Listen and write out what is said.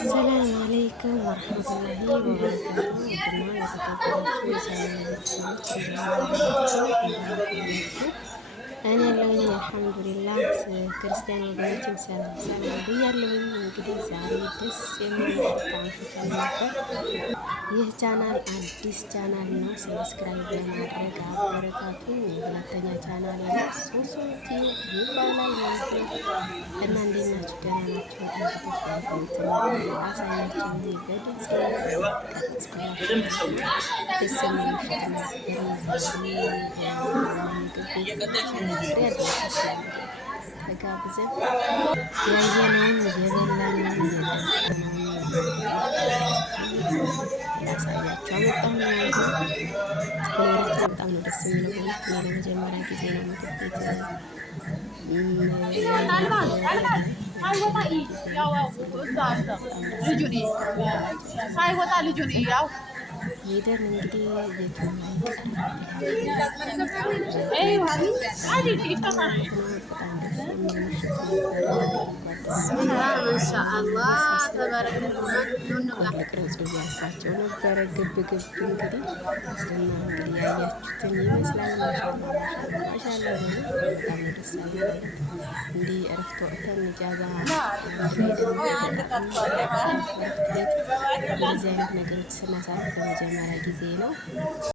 አሰላሙ አለይኩም ወረህመቱላሂ ወበረካቱ። ውድና የተከበራችሁ የቻናሌ ቤተሰቦች እኔ ያለሁኝ አልሐምዱሊላህ። ክርስቲያን ወገኖችም ሰላም ሰላም ብያለሁኝ። እንግዲህ ዛሬ ደስ የሚል ምሽት አምሽተን ነበር። ይህ ቻናል አዲስ ቻናል ነው። ሰብስክራይብ በማድረግ አበረታቱኝ። የሁለተኛ ቻናል ሶሶ ቲዩብ ይባላል ማለት ነው። እና እንዴት ናችሁ? ደህና ናችሁ? እንግዲህ አሳያችሁ እንጂ በድምጽ ቀጥስኩላችሁ ደስ የሚል ምሽት ተጋብዘን ያየነውን የበላነውን ላሳያችሁ አመጣሁ ማለት ነው። በጣም ነው ደስ የሚለው። እኔ ለመጀመሪያ ጊዜ ነው ምግብ ቤት ሄደን እንግዲህ የቱን ቅረጹ እያልኳቸው ነበረ። ግብ ግብ እንግዲህ ያያችሁትን ይመስላል። ማሻአላ በጣም ደስ ይላል። እንዲህ እረፍት ወቅተን ኢጃዛ እንደዚህ አይነት ነገሮች ስናሳልፍ በመጀመሪያ ጊዜ ነው።